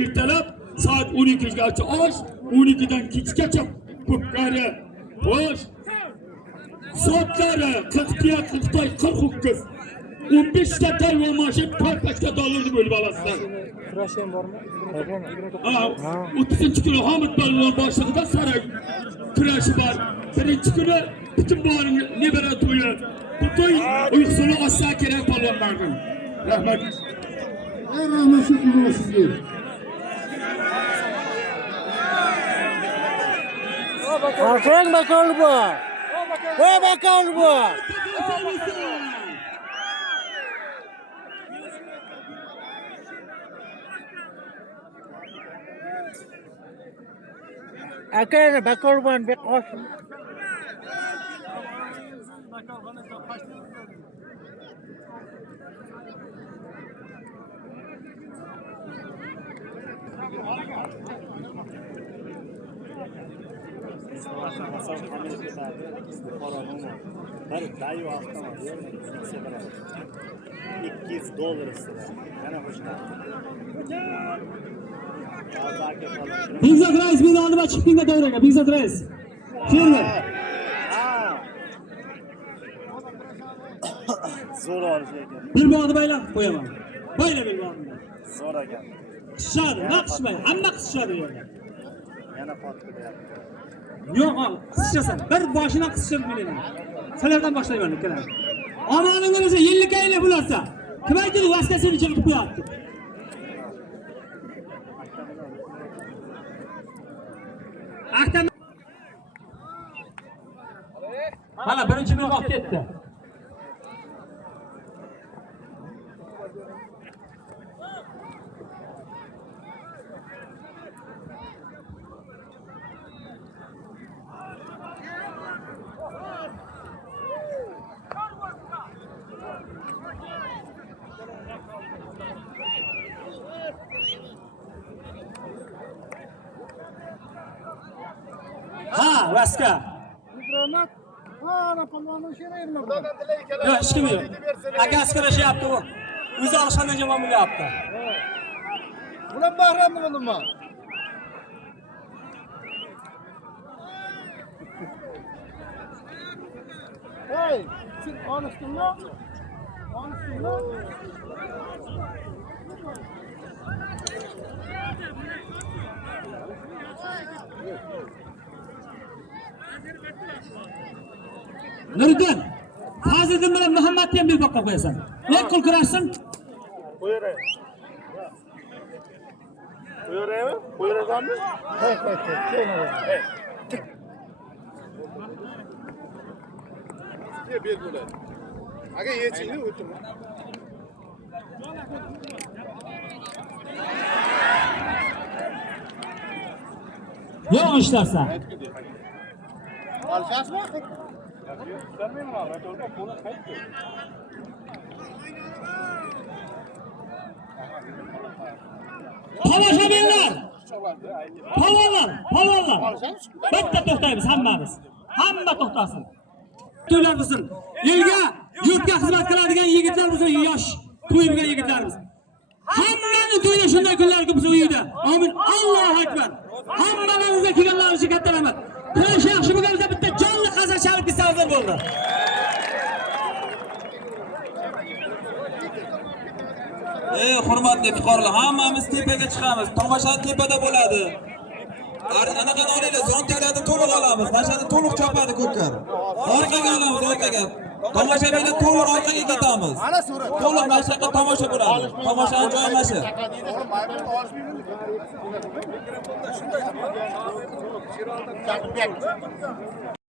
ertalab saat 12gacha osh, 12dan kechgacha ko'pkari, bosh. Soatlari 40 ho'kiz. 15 ta hayvon maşı $4 dollarni bo'lib olasizlar. Kurash ham bormi? 30 kuni Hamid Balvon boshlig'ida saroy kurashi bor. Birinchi kuni butun borini nebara to'yi. Bu to'y uyqusini olsa kerak palvonlarning. Rahmat. Rahmat sizga. Aferin bakalım bu. Bakalım bu. Aferin bakalım bu. Bakalım. Bizat reis bizni oldiga chiqdingda davraga. Bizat reis. Keldi. Zo'r olish ekan. Bir bog'ni baylab qo'yaman. Bayla bir bog'ni. Zo'r ekan. Qishadi, naqshmay, hamma qishadi yerda. Yana qotdi deyapti. Yo'q, qischasan. Bir boshidan qisishib bilaman. Salardan boshlayman ukalar. Omoningni o'zi yillikayli bo'larsa, kim aytdi vaskasini ichirib qo'yapti. Ahtam. Mana birinchi mehmon ketdi. Ha, vaska. Rahmat. Ana polvonning she'raymi bu? Yo'q, hech kim yo'q. Akasi kurashyapti u. O'zi olishdan jamon bo'lyapti. Bular bahramni nima? Hey, sen olishdingmi? Olishdingmi? Nuriddin, Fazliddin bilan Muhammadni ham bir boqqa qo'yasan. Ne qil kurashsin? Qo'yaray. Qo'yaraymi? Qo'yarasanmi? Hey. Sizga ber bo'ladi. Aga yechingni o'tdim. Yo'q ishlarsan. Alshasmi? Tomoshabinlar. Polvonlar. Bitta to'xtaymiz hammamiz. Hamma to'xtasin. To'ylar bizning elga, yurtga xizmat qiladigan yigitlar bizning yosh to'yilgan yigitlarimiz. Hammani to'yi shunday kunlarga biz uyida. Amin. Allohu akbar. Hammalaringizga kelganlaringiz uchun katta rahmat. To'y yaxshi bo'lganida bitta jonli qaza chalib ketsangiz bo'ldi. Hurmatli fuqarolar, hammamiz tepaga chiqamiz. Tomosha tepada bo'ladi. Anaqa olinglar, zontalarni to'liq olamiz. Nashani to'liq chopadi ko'kar. Orqaga olamiz, orqaga. Tomoshabinlar to'liq orqaga ketamiz. To'liq nashaqa tomosha bo'ladi. Tomoshaning joyi mana shu. Shunday.